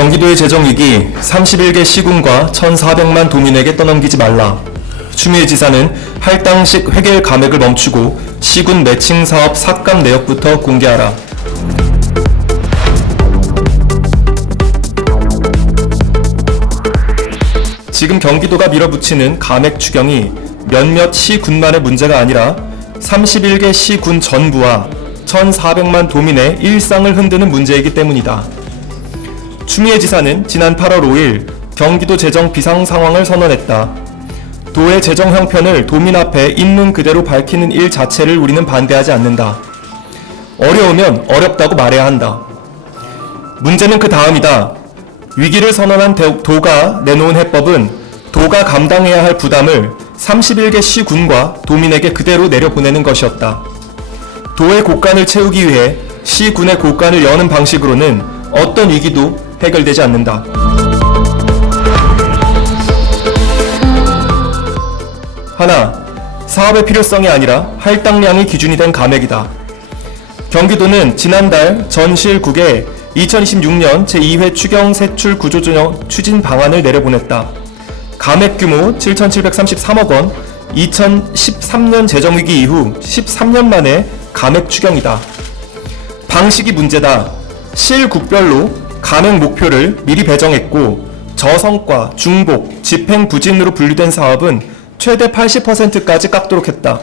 경기도의 재정위기 31개 시군과 1,400만 도민에게 떠넘기지 말라. 추미애 지사는 할당식 회계 감액을 멈추고 시군 매칭 사업 삭감 내역부터 공개하라. 지금 경기도가 밀어붙이는 감액 추경이 몇몇 시군만의 문제가 아니라 31개 시군 전부와 1,400만 도민의 일상을 흔드는 문제이기 때문이다. 추미애 지사는 지난 8월 5일 경기도 재정 비상 상황을 선언했다. 도의 재정 형편을 도민 앞에 있는 그대로 밝히는 일 자체를 우리는 반대하지 않는다. 어려우면 어렵다고 말해야 한다. 문제는 그 다음이다. 위기를 선언한 도가 내놓은 해법은 도가 감당해야 할 부담을 31개 시군과 도민에게 그대로 내려보내는 것이었다. 도의 곳간을 채우기 위해 시군의 곳간을 여는 방식으로는 어떤 위기도 해결되지 않는다. 하나, 사업의 필요성이 아니라 할당량이 기준이 된 감액이다. 경기도는 지난달 전실국에 2026년 제2회 추경 세출 구조조정 추진 방안을 내려보냈다. 감액 규모 7,733억 원, 2013년 재정위기 이후 13년 만에 감액 추경이다. 방식이 문제다. 실국별로 감액 목표를 미리 배정했고 저성과, 중복, 집행부진으로 분류된 사업은 최대 80%까지 깎도록 했다.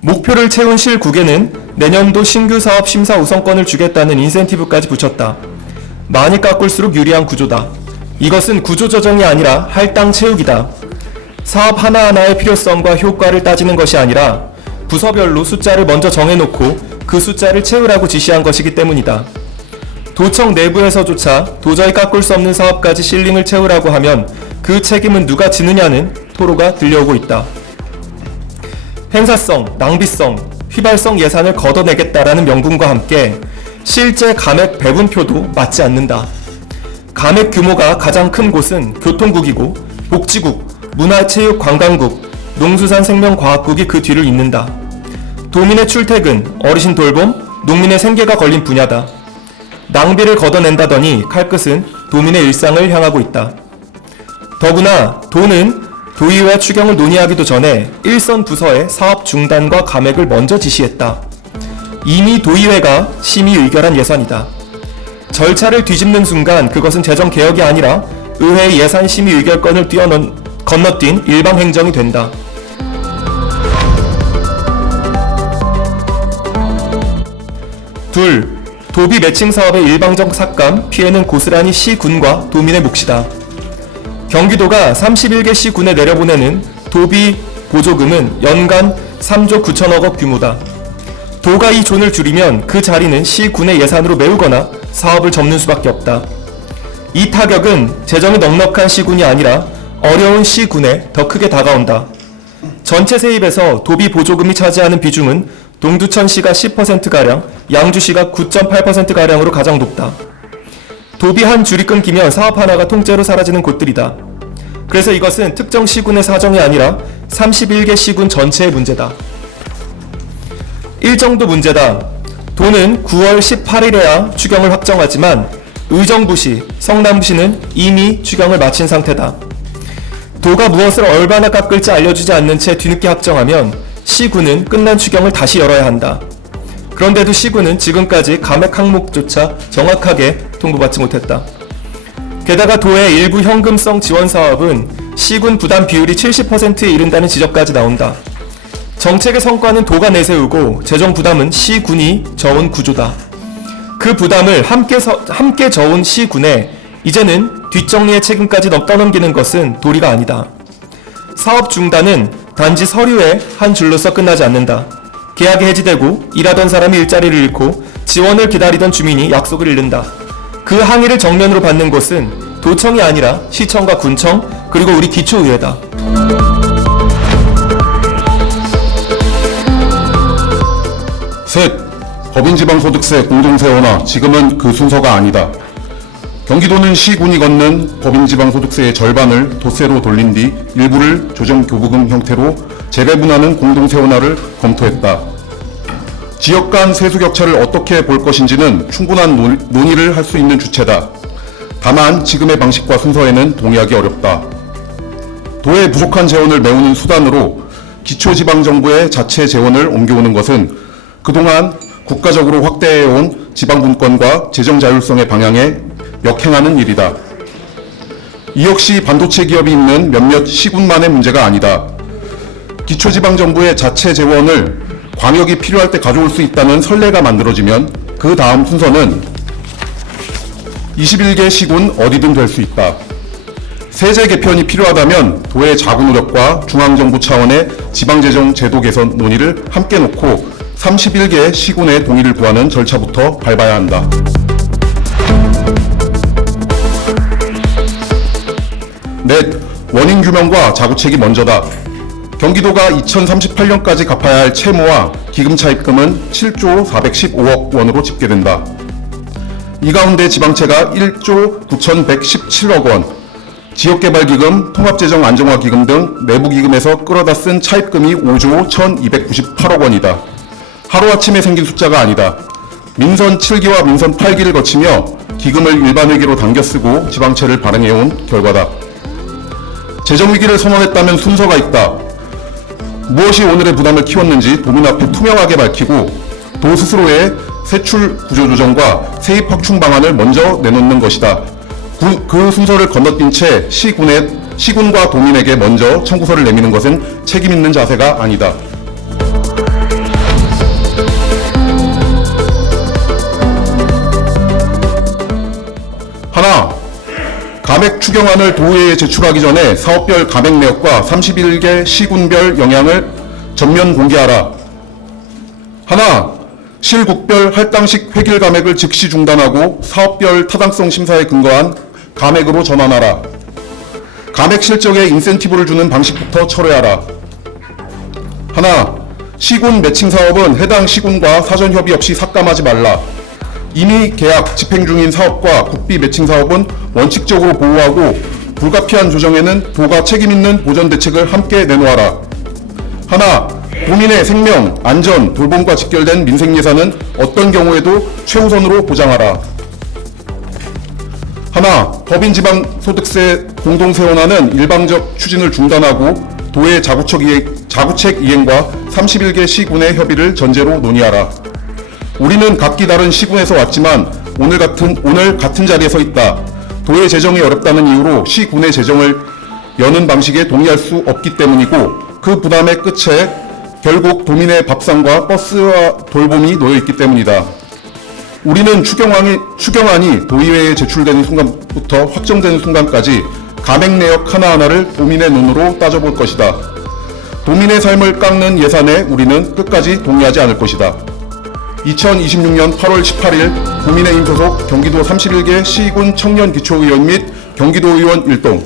목표를 채운 실국에는 내년도 신규 사업 심사 우선권을 주겠다는 인센티브까지 붙였다. 많이 깎을수록 유리한 구조다. 이것은 구조조정이 아니라 할당 채우기다. 사업 하나하나의 필요성과 효과를 따지는 것이 아니라 부서별로 숫자를 먼저 정해놓고 그 숫자를 채우라고 지시한 것이기 때문이다. 도청 내부에서조차 도저히 깎을 수 없는 사업까지 실링을 채우라고 하면 그 책임은 누가 지느냐는 토로가 들려오고 있다. 행사성, 낭비성, 휘발성 예산을 걷어내겠다라는 명분과 함께 실제 감액 배분표도 맞지 않는다. 감액 규모가 가장 큰 곳은 교통국이고 복지국, 문화체육관광국, 농수산생명과학국이 그 뒤를 잇는다. 도민의 출퇴근, 어르신 돌봄, 농민의 생계가 걸린 분야다. 낭비를 걷어낸다더니 칼끝은 도민의 일상을 향하고 있다. 더구나 도는 도의회 추경을 논의하기도 전에 일선 부서의 사업 중단과 감액을 먼저 지시했다. 이미 도의회가 심의 의결한 예산이다. 절차를 뒤집는 순간 그것은 재정개혁이 아니라 의회의 예산 심의 의결권을 건너뛴 일방행정이 된다. 둘, 도비 매칭 사업의 일방적 삭감, 피해는 고스란히 시군과 도민의 몫이다. 경기도가 31개 시군에 내려보내는 도비 보조금은 연간 3조 9천억 원 규모다. 도가 이 존을 줄이면 그 자리는 시군의 예산으로 메우거나 사업을 접는 수밖에 없다. 이 타격은 재정이 넉넉한 시군이 아니라 어려운 시군에 더 크게 다가온다. 전체 세입에서 도비 보조금이 차지하는 비중은 동두천시가 10%가량, 양주시가 9.8%가량으로 가장 높다. 도비 한 줄이 끊기면 사업 하나가 통째로 사라지는 곳들이다. 그래서 이것은 특정 시군의 사정이 아니라 31개 시군 전체의 문제다. 일정도 문제다. 도는 9월 18일에야 추경을 확정하지만 의정부시, 성남시는 이미 추경을 마친 상태다. 도가 무엇을 얼마나 깎을지 알려주지 않는 채 뒤늦게 확정하면 시군은 끝난 추경을 다시 열어야 한다. 그런데도 시군은 지금까지 감액 항목조차 정확하게 통보받지 못했다. 게다가 도의 일부 현금성 지원 사업은 시군 부담 비율이 70%에 이른다는 지적까지 나온다. 정책의 성과는 도가 내세우고 재정 부담은 시군이 져온 구조다. 그 부담을 함께 져온 시군에 이제는 뒷정리의 책임까지 떠넘기는 것은 도리가 아니다. 사업 중단은 단지 서류의 한 줄로서 끝나지 않는다. 계약이 해지되고 일하던 사람이 일자리를 잃고 지원을 기다리던 주민이 약속을 잃는다. 그 항의를 정면으로 받는 곳은 도청이 아니라 시청과 군청 그리고 우리 기초의회다. 셋, 법인지방소득세 공동세 완화, 지금은 그 순서가 아니다. 경기도는 시군이 걷는 법인지방소득세의 절반을 도세로 돌린 뒤 일부를 조정교부금 형태로 재배분하는 공동세 완화를 검토했다. 지역 간 세수 격차를 어떻게 볼 것인지는 충분한 논의를 할 수 있는 주체다. 다만 지금의 방식과 순서에는 동의하기 어렵다. 도의 부족한 재원을 메우는 수단으로 기초지방정부의 자체 재원을 옮겨오는 것은 그동안 국가적으로 확대해온 지방분권과 재정자율성의 방향에 역행하는 일이다. 이 역시 반도체 기업이 있는 몇몇 시군만의 문제가 아니다. 기초지방정부의 자체 재원을 광역이 필요할 때 가져올 수 있다는 선례가 만들어지면 그 다음 순서는 21개 시군 어디든 될 수 있다. 세제 개편이 필요하다면 도의 자구 노력과 중앙정부 차원의 지방재정 제도 개선 논의를 함께 놓고 31개 시군의 동의를 구하는 절차부터 밟아야 한다. 넷, 원인 규명과 자구책이 먼저다. 경기도가 2038년까지 갚아야 할 채무와 기금 차입금은 7조 415억 원으로 집계된다. 이 가운데 지방채가 1조 9,117억 원, 지역개발기금, 통합재정안정화기금 등 내부기금에서 끌어다 쓴 차입금이 5조 1,298억 원이다. 하루아침에 생긴 숫자가 아니다. 민선 7기와 민선 8기를 거치며 기금을 일반회계로 당겨 쓰고 지방채를 발행해온 결과다. 재정위기를 선언했다면 순서가 있다. 무엇이 오늘의 부담을 키웠는지 도민 앞에 투명하게 밝히고 도 스스로의 세출 구조조정과 세입 확충 방안을 먼저 내놓는 것이다. 그 순서를 건너뛴 채 시군과 도민에게 먼저 청구서를 내미는 것은 책임 있는 자세가 아니다. 하나, 감액 추경안을 도의회에 제출하기 전에 사업별 감액 내역과 31개 시군별 영향을 전면 공개하라. 하나, 실국별 할당식 획일 감액을 즉시 중단하고 사업별 타당성 심사에 근거한 감액으로 전환하라. 감액 실적에 인센티브를 주는 방식부터 철회하라. 하나, 시군 매칭 사업은 해당 시군과 사전 협의 없이 삭감하지 말라. 이미 계약 집행 중인 사업과 국비 매칭 사업은 원칙적으로 보호하고 불가피한 조정에는 도가 책임 있는 보전 대책을 함께 내놓아라. 하나, 도민의 생명, 안전, 돌봄과 직결된 민생 예산은 어떤 경우에도 최우선으로 보장하라. 하나, 법인지방소득세 공동세원안은 일방적 추진을 중단하고 도의 자구책 이행과 31개 시군의 협의를 전제로 논의하라. 우리는 각기 다른 시군에서 왔지만 오늘 같은 자리에 서 있다. 도의 재정이 어렵다는 이유로 시군의 재정을 여는 방식에 동의할 수 없기 때문이고 그 부담의 끝에 결국 도민의 밥상과 버스와 돌봄이 놓여 있기 때문이다. 우리는 추경안이 도의회에 제출되는 순간부터 확정되는 순간까지 감액 내역 하나하나를 도민의 눈으로 따져볼 것이다. 도민의 삶을 깎는 예산에 우리는 끝까지 동의하지 않을 것이다. 2026년 8월 18일 국민의힘 소속 경기도 31개 시군 청년기초의원 및 경기도의원 일동